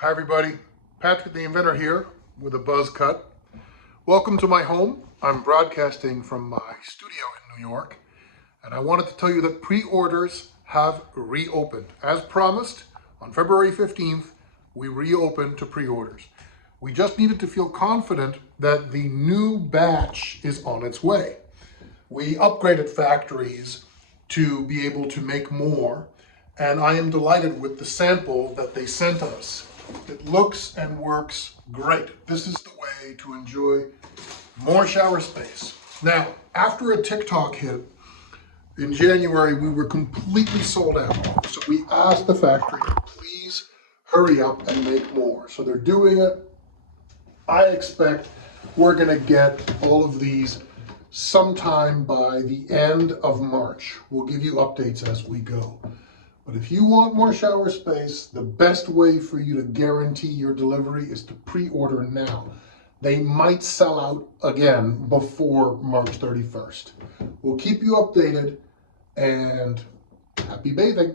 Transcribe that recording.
Hi everybody, Patrick the Inventor here with a buzz cut. Welcome to my home. I'm broadcasting from my studio in New York, and I wanted to tell you that pre-orders have reopened. As promised, on February 15th, we reopened to pre-orders. We just needed to feel confident that the new batch is on its way. We upgraded factories to be able to make more, and I am delighted with the sample that they sent us. It looks and works great. This is the way to enjoy more shower space. Now, after a TikTok hit in January, we were completely sold out. So we asked the factory to please hurry up and make more. So they're doing it. I expect we're gonna get all of these sometime by the end of March. We'll give you updates as we go. But if you want more shower space, the best way for you to guarantee your delivery is to pre-order now. They might sell out again before March 31st. We'll keep you updated, and happy bathing.